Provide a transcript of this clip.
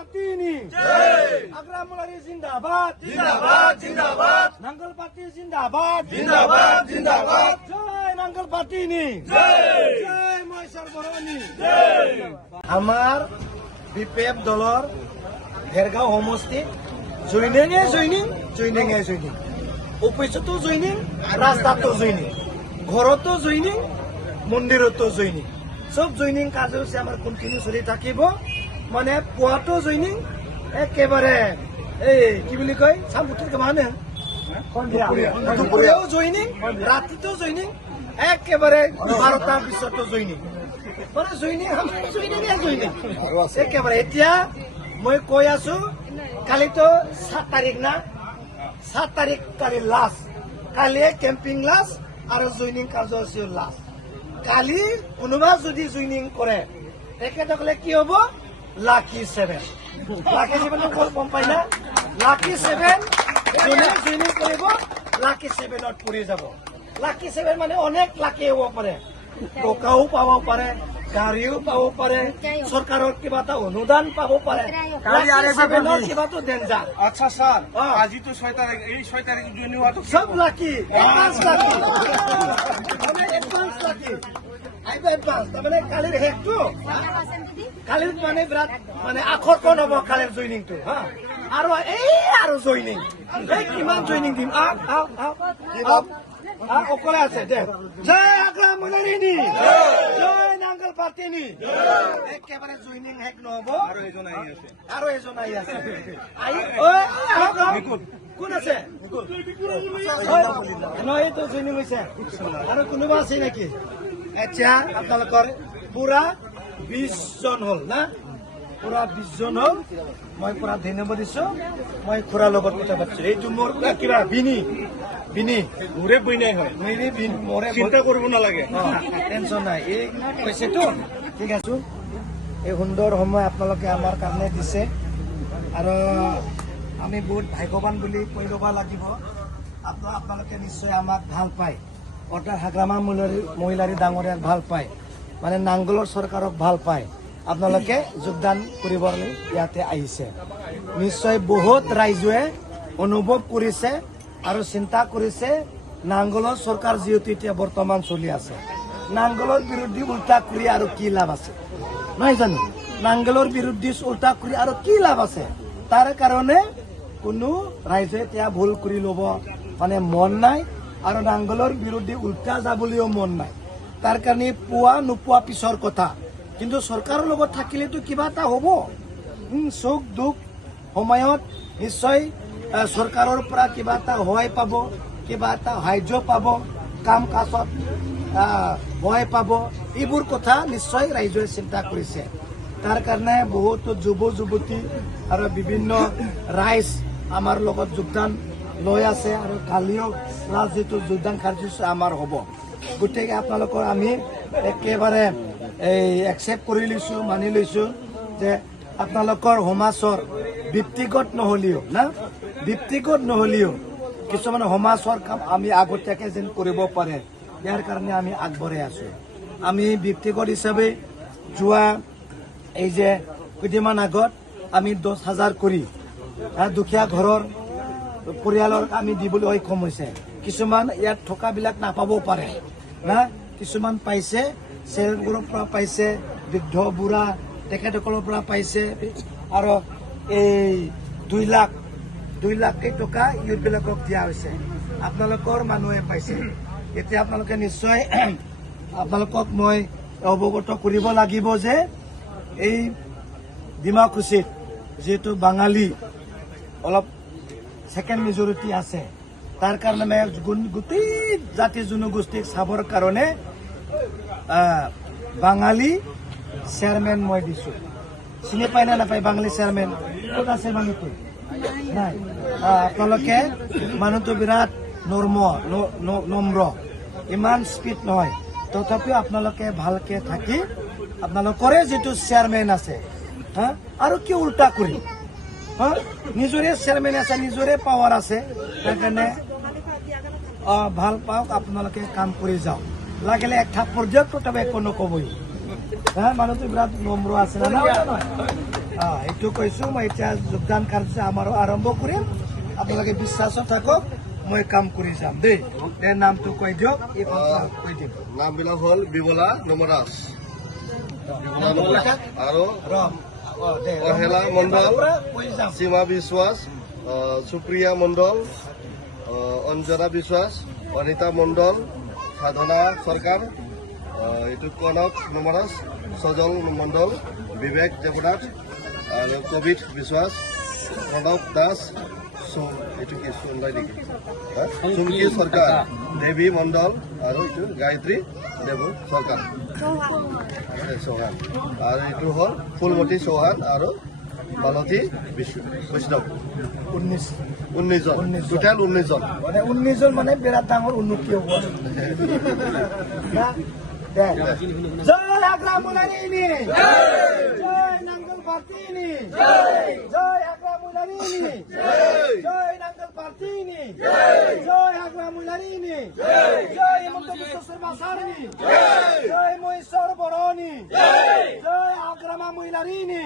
party নি জয় আগ্রামুলারি জিন্দাবাদ জিন্দাবাদ জিন্দাবাদ নাঙ্গল পার্টি জিন্দাবাদ জিন্দাবাদ জিন্দাবাদ জয় নাঙ্গল পার্টি নি জয় জয় মহেশ্বর বরণী জয় আমার বিপিএফ দলৰ ভেৰগাঁও সমষ্টি জইনিঙে জইনিং অফিচতো জইনিং ৰাস্তাতো জইনিং ঘৰতো জইনিং মন্দিৰতো জইনিং সব জইনিং কাৰ্যসূচী আমাৰ কণ্টিনিউ চলি থাকিব মানে পুৱাতো জইনিং একেবাৰে এই কি বুলি কয় চামুটিৰ মানে দুপৰীয়াও জইনিং ৰাতিতো জইনিং একেবাৰে 12টাৰ পিছতো জইনিং মানে জইনিং একেবাৰে এতিয়া মই কৈ আছো কালিতো 7 তাৰিখ না 7 তাৰিখ কালি লাষ্ট কালি কেম্পিং লাষ্ট আৰু জইনিং কাৰ্যসূচী লাষ্ট কালি কোনোবা যদি জইনিং কৰে তেখেতসকলে কি হ'ব লাকি 7 গম পাই না লাকি 7 যোনে জইনিং কৰিব লাকি 7ত পৰি যাব লাকি 7 মানে অনেক লাকি হ'ব পাৰে টকাও পাব পাৰে গাড়ীও পাব পাৰে চৰকাৰৰ কিবা এটা অনুদান পাব পাৰে কিবাটো ডেঞ্জাৰ আচ্ছা স্যার আজি তো 6 তারিখ এই 6 তারিখ জয়েন হওয়াটো সব লাকি এডভান্স লাকি মানে এডভান্স লাকি এডভান্স তাৰমানে কালিৰ হেকটো কালিৰ মানে বিৰাট মানে আকৰ্ষণ হ'ব কালিৰ জইনিংটো হা আৰু জইনিং এই কিমান জইনিং দিম অকলে আছে দে জয় আগ্ৰামুলাৰি নি জয় নাঙ্গল পাৰ্টি নি একেবাৰে জইনিং হেক নহব আৰু এজন আহি আছে কোন আছে নহয় এইটো জইনিং হৈছে আৰু কোনোবা আছে নেকি এতিয়া আপোনালোকৰ পুৰা 20 জন হ'ল না পুৰা 20 জন হ'ল মই পুৰা ধন্যবাদ দিছো মই খুৰাৰ লগত কথা পাতিছো এইটো মোৰ কিবা বিনি ঘুৰে বই নাই হয় মোৰে চিন্তা কৰিব নালাগে টেনচন নাই এই কৈছেতো ঠিক আছে এই সুন্দৰ সময় আপোনালোকে আমাৰ কাৰণে দিছে আৰু আমি বহুত ভাগ্যৱান বুলি কৈ ল'ব লাগিব আপোনালোকে নিশ্চয় আমাক ভাল পায় অৰ্থাৎ হাগ্ৰামা মহিলাৰী ডাঙৰীয়াক ভাল পায় মানে নাংগলৰ চৰকাৰক ভাল পায় আপোনালোকে যোগদান কৰিবলৈ ইয়াতে আহিছে নিশ্চয় বহুত ৰাইজে অনুভৱ কৰিছে আৰু চিন্তা কৰিছে নাংগলৰ চৰকাৰ যিহেতু এতিয়া বৰ্তমান চলি আছে নাংগলৰ বিৰুদ্ধে উল্টা কৰি আৰু কি লাভ আছে নহয় জানো নাংগলৰ বিৰুদ্ধে উল্টা কৰি আৰু কি লাভ আছে তাৰ কাৰণে কোনো ৰাইজে এতিয়া ভুল কৰি ল'ব মানে মন নাই আৰু নাংগলৰ বিৰুদ্ধে উল্টা যাবলৈও মন নাই তাৰ কাৰণে পোৱা নোপোৱা পিছৰ কথা কিন্তু চৰকাৰৰ লগত থাকিলেতো কিবা এটা হ'ব সুখ দুখ সময়ত নিশ্চয় চৰকাৰৰ পৰা কিবা এটা সহায় পাব কিবা এটা সাহায্য পাব কাম কাজত সহায় পাব এইবোৰ কথা নিশ্চয় ৰাইজে চিন্তা কৰিছে তাৰ কাৰণে বহুতো যুৱ যুৱতী আৰু বিভিন্ন ৰাইজ আমাৰ লগত যোগদান লৈ আছে আৰু কালিও লাষ্ট যিটো যোগদান কাৰ্যসূচী আমাৰ হ'ব গতিকে আপোনালোকৰ আমি একেবাৰে একচেপ্ট কৰি লৈছো মানি লৈছো যে আপোনালোকৰ সমাজৰ ব্যক্তিগত নহলেও কিছুমান সমাজৰ কাম আমি আগতীয়াকৈ যেন কৰিব পাৰে ইয়াৰ কাৰণে আমি আগবঢ়াই আছো আমি ব্যক্তিগত হিচাপে যোৱা এই যে কেইদিনমান আগত আমি 10,000 কৰি দুখীয়া ঘৰৰ পৰিয়ালৰ আমি দিবলৈ সক্ষম হৈছে কিছুমান ইয়াত থকাবিলাক নাপাব পাৰে না কিছুমান পাইছে চেল্ফ গ্ৰুপৰ পৰা পাইছে বৃদ্ধ বুঢ়া তেখেতসকলৰ পৰা পাইছে আৰু এই 2 লাখ টকা ইউথবিলাকক দিয়া হৈছে আপোনালোকৰ মানুহে পাইছে এতিয়া আপোনালোকে নিশ্চয় আপোনালোকক মই অৱগত কৰিব লাগিব যে এই ডিমাকুছিত যিহেতু বাঙালী অলপ ছেকেণ্ড মেজৰিটি আছে তাৰ কাৰণে গোটেই জাতি জনগোষ্ঠীক চাবৰ কাৰণে বাঙালী চেয়াৰমেন মই দিছো চিনি পাই না নাপায় বাঙালী চেয়াৰমেন ক'ত আছে মানুহটো নাই আপোনালোকে মানুহটো বিৰাট নম্ৰ ইমান স্পীড নহয় তথাপিও আপোনালোকে ভালকে থাকি আপোনালোকৰে যিটো চেয়াৰমেন আছে আৰু কি উল্টা কৰি নিজৰে চেয়াৰমেন আছে নিজৰে পাৱাৰ আছে সেইকাৰণে ভাল পাওক আপোনালোকে কাম কৰি যাওক লাগিলে এক থাপ্পৰ দিয়ক তথাপি একো নকবই মানুহটো বিৰাট নম্ৰ আছে না এইটো কৈছো মই এতিয়া যোগদান কাৰ্য আমাৰো আৰম্ভ কৰিম আপোনালোকে বিশ্বাসত থাকক মই কাম কৰি যাম দেই তেওঁৰ নামটো কৈ দিয়ক এই কথা কৈ দিয়ক নামবিলাক হ'ল বিমলা নমৰাজ আৰু অহেলা মণ্ডল কৈ যাম সীমা বিশ্বাস সুপ্ৰিয়া মণ্ডল অঞ্জনা বিশ্বাস অনিতা মণ্ডল সাধনা চৰকাৰ এইটো কনক নমৰাজ সজল মণ্ডল বিবেক দেৱনাথ আৰু কবিত বিশ্বাস প্ৰণৱ দাস এইটো কি চুন্দাই নেকি চুমকি চৰকাৰ দেৱী মণ্ডল আৰু এইটো গায়ত্ৰী দেৱ চৰকাৰ চৌহান আৰু এইটো হ'ল ফুলমতী চৌহান আৰু মালতী বৈষ্ণৱ 19 জন টোটেল 19 জন মানে 19 জন মানে বিৰাট ডাঙৰ উন্নতি হ'ব জয় আগ্ৰা মুলাৰিনী জয় নাংগল পাৰ্টিনী জয় আগ্ৰা মুলাৰিনী জয় নাংগল পাৰ্টিনী জয় আগ্ৰা মুলাৰিনী জয় হেমন্ত বিশ্ব শৰ্মা ছাৰনী জয় মহেশ্বৰ বৰণী জয় আগ্ৰামা মুলাৰিনী